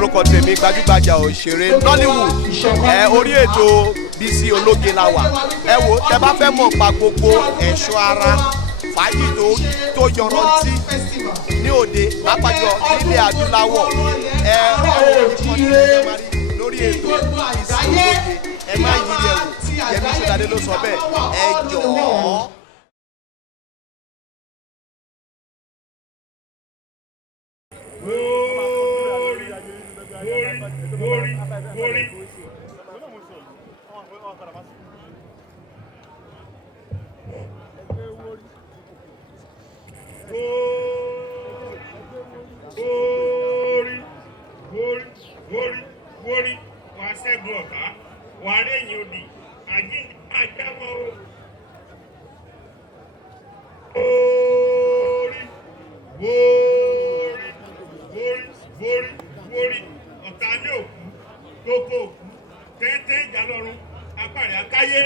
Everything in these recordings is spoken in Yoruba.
lórúkọ tèmi gbajúgbajà òṣèré Nollywood orí ètò Bísí Ológe la wà. Ẹ wo tẹ́ bá fẹ́ mọ̀ pa gbogbo ẹ̀ṣọ́ ara fàájì tó yọrantí ní òde pápájọ nílẹ̀ adúláwọ̀ lórí ètò Bísí Ológe ẹ má yí yẹ̀ wò Yẹmí Ṣódadé ló sọ bẹ́ẹ̀ ẹ jọ̀ọ́. Wórí wà ṣẹ́gun ọ̀tá wà rẹ̀yìn òdì àjí àjáwọ́ wórí ọ̀tá ní òkú kókó òkú tẹ́tẹ́ ìjà lọ́run apàrẹ̀ akáyé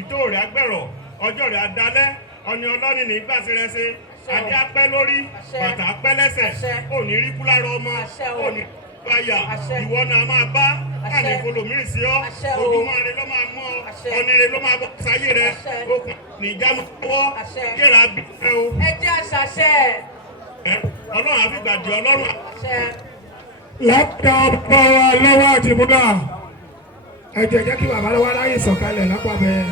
ìtò rẹ̀ agbẹ̀rọ̀ ọjọ́ rẹ̀ adalẹ́ ọ̀nì ọlọ́ni ní gbàsẹ̀rẹsẹ̀ adé apẹ́ lórí bàtà apẹ́ lẹ́sẹ̀ òní rí kúlára ọmọ òní báyà ìwọ náà máa bá káàní ìfolòmírì sí ọ ojúmọ́ rẹ ló máa mọ́ ọ ọ̀nìrè ló máa bọ́ sáyé rẹ okùn ní ìjánu ọwọ́ kéèrà bí ẹ o. ẹ jẹ́ àṣàṣẹ. ọlọ́run àfìgbàdì ọlọ́run. lápá ọba wa lọ́wọ́ àtìmúdà ẹ jẹ́ kí bàbá lọ́wọ́ láyé sọ̀kalẹ̀ lápá bẹ́ẹ̀.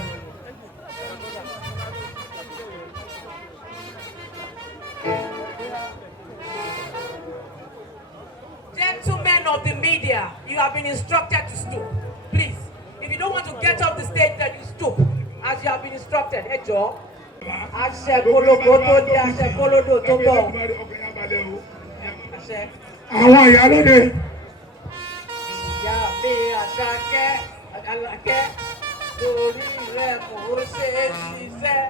Gentlemen of the media, you have been instructed to stoop. Please, if you don't want to get off the stage, then you stoop, as you have been instructed. Ẹ jọ̀ọ́. Àṣẹ kólókó tó dé, àṣẹ kólódò tó bọ̀. Àṣẹ. Àwọn ìyálóde. Ìyá mi Àṣàkẹ́, Àlàkẹ́, torí rẹ̀ kò ṣe é ṣiṣẹ́.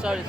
Sorry.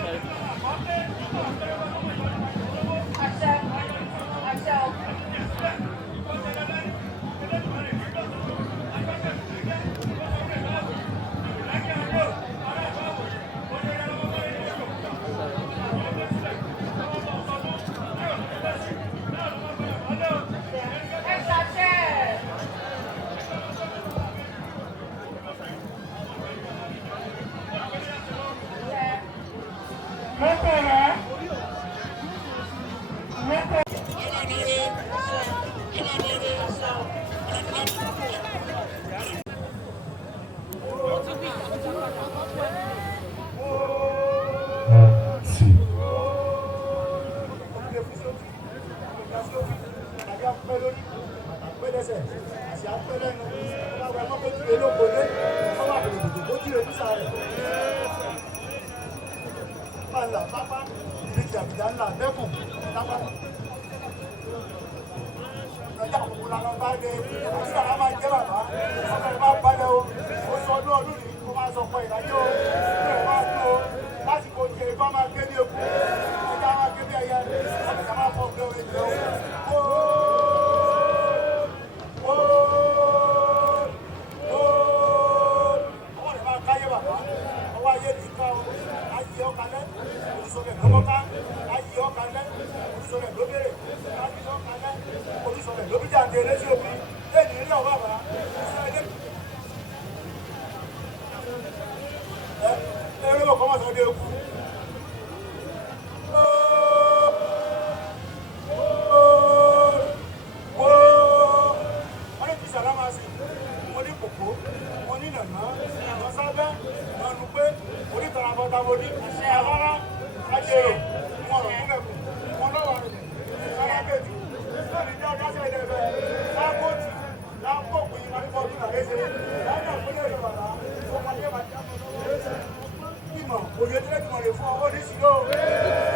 Oye, tẹ́lẹ̀ tí mo lè fún ọ, ó ní sí lóò,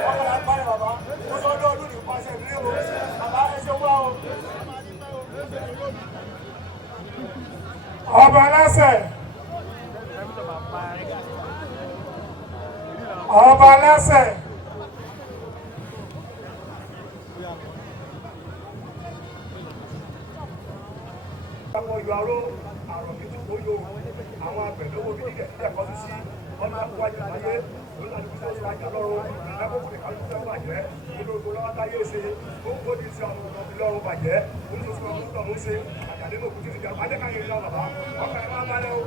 ọkọ̀ àpá ọba lẹ́sẹ̀. Ọba lẹ́sẹ̀. Àwọn ìyàrá àròkìtì tó yọ àwọn àgbẹ̀lówó bí dídẹ̀ dídẹ̀ kọ́ sí ọmọ àkúwájú láyé lónìí àti bísí àjà lọ́rùn lákòókò ìkàlù tó ń bàjẹ́ olóògbé lọ́wọ́ táyé ṣe ó ń gbódì sí ọmọ ọmọ lọ́rùn bàjẹ́ oníṣòwò ọmọ tó ń ṣe àjàdé mọ̀ kùtì ìjà adékáyé ìlà bàbá ọkọ̀ ẹ̀ máa balẹ̀ o.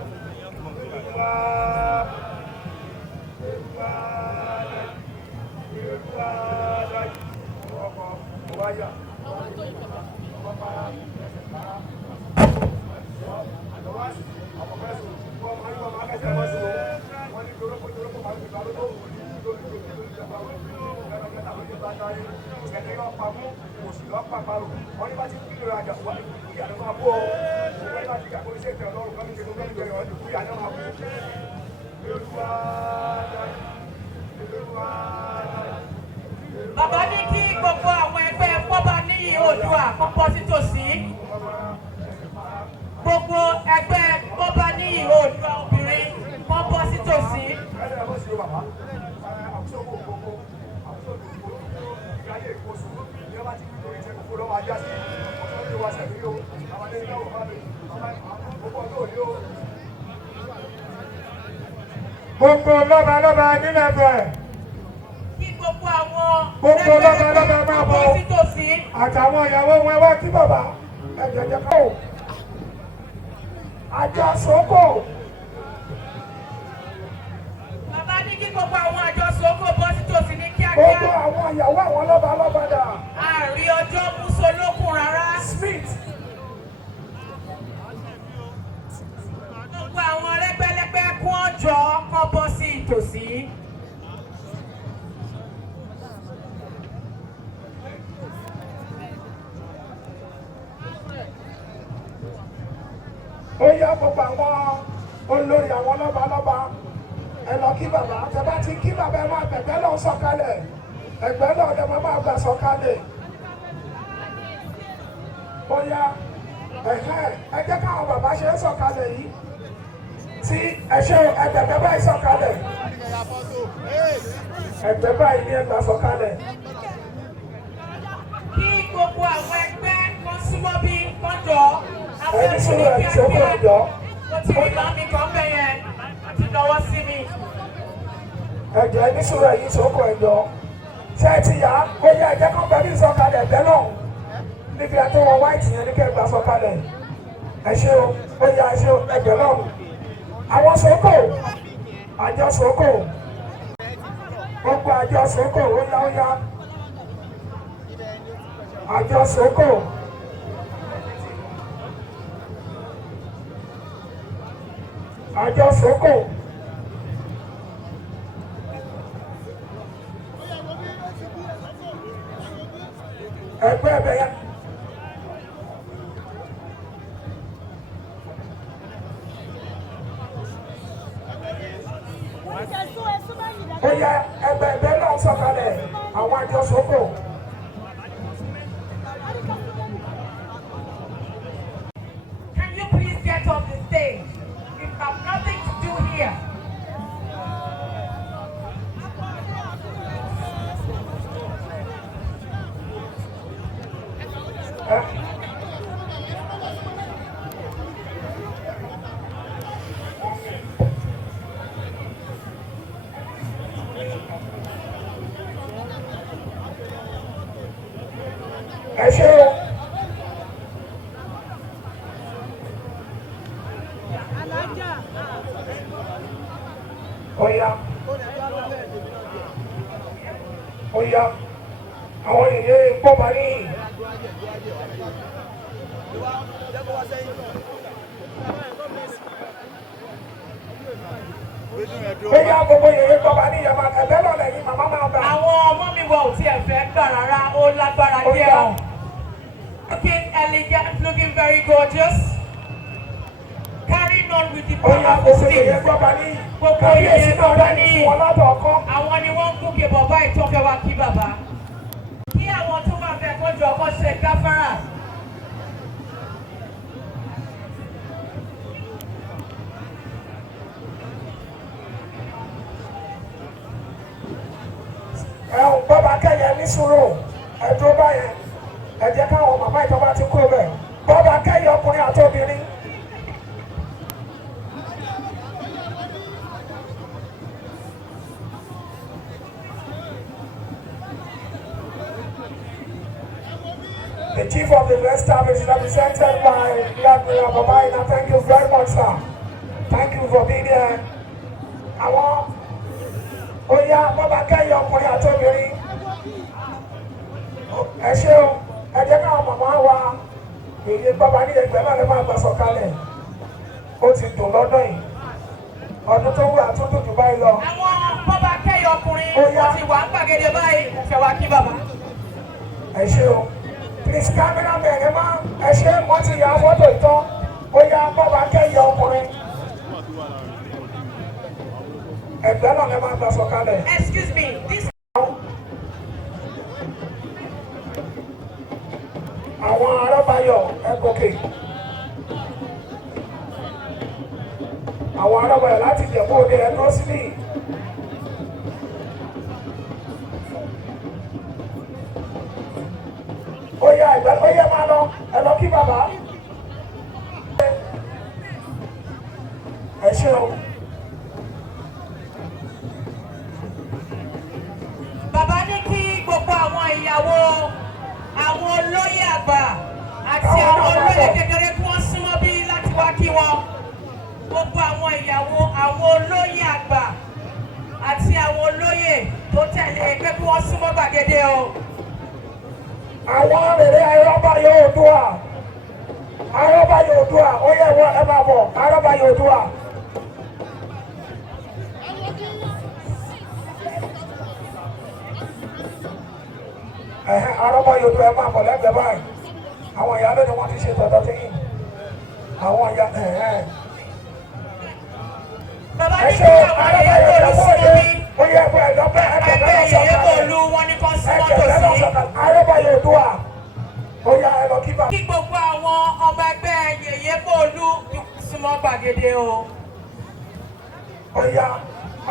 Bàbá ní kí gbogbo àwọn ẹgbẹ́ Pọ́bà níyì Oòduà kọ́ bọ́ sí tòsí. Gbogbo ẹgbẹ́ Pọ́bà níyì Oòduà obìnrin kọ́ bọ́ sí tòsí. Gbogbo lọ́ba nílẹ̀ bẹ̀. Kí gbogbo àwọn Gbogbo lọ́ba máa bọ̀. bọ́ sí tòsí. Àtàwọn ìyàwó wọn wá kí bàbá ẹ̀jẹ̀jẹ̀ kọ́ ò. Àjọ sókò. Bàbá ní kí gbogbo àwọn àjọ sókò bọ́ sí tòsí ní kíákíá. Gbogbo àwọn ìyàwó àwọn lọ́ba dà. Àrí ọjọ́ músolókun rárá. Smith. Gbogbo àwọn lẹ́gbẹ́lẹ́gbẹ́ kún ọjọ́ kan bọ́ sí ìtòsí. Ó yá gbogbo àwọn olórí àwọn lọ́ba ẹ lọ kí bàbá tẹ bá ti kí bàbá ẹ máa bẹ̀gbẹ́ lọ sọ̀kalẹ̀ ẹgbẹ́ náà lẹ máa gbà sọ̀kalẹ̀. Ó yá ẹ jẹ́ káwọn bàbá ṣe é sọ̀kalẹ̀ yìí tí ẹ̀ṣẹ́ ẹgbẹ̀gbẹ́ báyìí sọ̀kalẹ̀ ẹgbẹ́ báyìí ní ẹgbà sọ̀kalẹ̀. Kí gbogbo àwọn ẹgbẹ́ kan súnmọ́ bí kọ́jọ́ àwọn Ẹni sùúrù ẹgbẹ́ ẹni sọ́kọ̀ kíákíá. ẹ̀jọ́. Mo ti rí màmí kan bẹ́ẹ̀ yẹn àti lọ́wọ́ sí mi. Ẹ̀jẹ̀ ẹni sùúrù ẹ̀yìn sọ́kọ̀ ẹ̀jọ́. Ṣé ẹ ti yá? Ó yá ẹ̀jẹ̀ kan bẹ̀rẹ̀ ìsọ̀kalẹ̀ ẹ̀gbẹ́ náà. Níbi àtọwọ́ wáìtì yẹn ní kẹ́ gbà sọ̀kalẹ̀. Ẹ ṣé o, ó yá ẹ ṣé o, ẹ̀jẹ̀ náà. Àwọn sọ́kọ̀, àjọ sọ́kọ̀. Gbogbo àjọ sọ́kọ̀ ó yá. Àjọ sọ́kọ̀. Àjọ sọ́kọ̀. Ẹgbẹ́ ẹ̀bẹ̀ yẹn. Ó yá ẹgbẹ́ ẹ̀bẹ̀ náà sọ̀kalẹ̀ àwọn àjọ sọ́kọ̀. Can you please get off the stage? You have nothing to do here. Ẹ ṣé o. Ó yá. Àwọn ènìyàn ń pọ̀ bá yín. Ó yá gbogbo ènìyàn pọ̀ bá ní ìyàmá ẹ̀bẹ̀ náà lẹ́yìn màmá máa bá. Àwọn ọmọ mi wọ ò tiẹ̀ fẹ́ gbà rárá, ó lágbára díẹ̀ o. Looking elegant, looking very gorgeous. Carrying on with the Ó yá powerful gbogbo ènìyàn things. pọ̀ bá ní. Gbogbo Kábíyèsí ìyẹn náà tó bá lẹ́yìn ní. fún wọn látọ̀ ọkọ́. Àwọn ni wọ́n ń gòkè bàbá ìtọ́fẹ́ wa kí bàbá. Kí àwọn tó máa fẹ́ kó jọ kó ṣe gáfárà. ní sùúrù ẹ dúró báyẹn ẹ jẹ́ káwọn màmá ìjọba ti kúrò bẹ́ẹ̀ bọ́ọ̀bù akẹ́yẹ ọkùnrin àti obìnrin. The chief of the West Staff is represented by Baba Enitan. Thank you very much, sir. Thank you for being here. Àwọn oyá bọ́ọ̀bù akẹ́yẹ ọkùnrin àti obìnrin. Ẹ ṣé o, ẹ jẹ́ káwọn màmá wa èyí bàbá ní ẹgbẹ́ náà lè máa gbà sọ̀kalẹ̀. Ó ti dùn lọ́dún yìí. Ọdún tó wà tó dùn jù báyìí lọ. Àwọn bọ́ọ̀bù akẹ́yẹ ọkùnrin wọ́n ti wà ń gbàgede báyìí fẹ́ wá kí bàbá. Ẹ ṣé o. Please cameraman ẹ máa ẹ ṣe wọ́n ti yà fọ́tò ìtàn. Ó yá bọ́ọ̀bù akẹ́yẹ ọkùnrin. Ẹgbẹ́ náà lè máa gbà sọ̀kalẹ̀. Excuse me, this. Àwọn arábáyọ̀ ẹ gòkè. Àwọn arábáyọ̀ láti Ìjẹ̀bú Òde ẹ dúró síbí. Ó yá ìgbà ó yẹ máa lọ ẹ lọ kí bàbá. Ẹ ṣé o. Bàbá ní kí gbogbo àwọn ìyàwó àwọn olóyè àgbà àti àwọn olóyè kékeré kí wọ́n súnmọ́ bí láti wá kí wọn. Gbogbo àwọn ìyàwó àwọn olóyè àgbà àti àwọn olóyè tó tẹ̀lé pé kí wọ́n súnmọ́ gbàgede o. Àwọn rèrè Arọ́báyọ̀ Oòduà. Arọ́báyọ̀ Oòduà ó yẹ wọ ẹ máa bọ̀ Arọ́báyọ̀ Oòduà. Arọ́báyọ̀ Oòduà ẹ máa bọ̀ lẹ́gbẹ̀ẹ́ báyìí. Àwọn ìyá lónìí wọ́n ti ṣe tọ̀dọ̀ tí yìí. Àwọn ìyá Bàbá ẹ ní kí ṣe àwọn Arọ́báyọ̀ ìyàwó Oòduà súnmọ́ bí ó yẹ ẹgbẹ́ ẹ̀dọ́gbẹ́ ẹgbẹ́ yèyé bòlú wọn ní kán súnmọ́ tòsí. Arọ́báyọ̀ Oòduà ó yá ẹ lọ kí bá. Kí gbogbo àwọn ọmọ ẹgbẹ́ yèyé bòlú súnmọ́ gbàgede o. Ó yá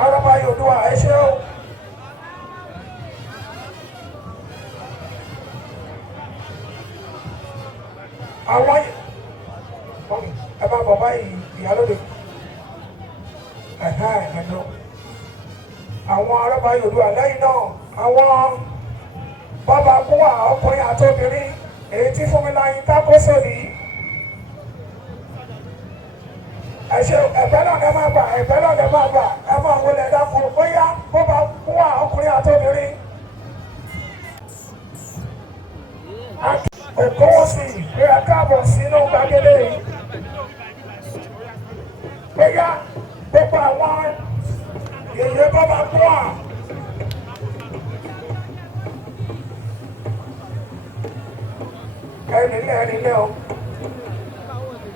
Arọ́báyọ̀ Oòduà ẹ ṣé o. Àwọn ẹ bá bọ̀ báyìí ìyálóde ẹ̀nà àwọn Arọ́báyọ̀ Oòduà lẹ́yìn náà àwọn bàbá kúwà ọkùnrin àti obìnrin èyí tí Fúnmiláyìn tákóso nìyí. Ẹ ṣé ẹ̀bẹ̀ náà lẹ máa gbà ẹ̀bẹ̀ náà lẹ máa gbà ẹ máa wọlé ẹ̀dá fún un bóyá bàbá kúwà ọkùnrin àti obìnrin. Ogunwusi pé ẹ káàbọ̀ sínú gbàgede yìí. Bóyá gbogbo àwọn èyí bàbá kúwà. Ẹnìlẹ́ o.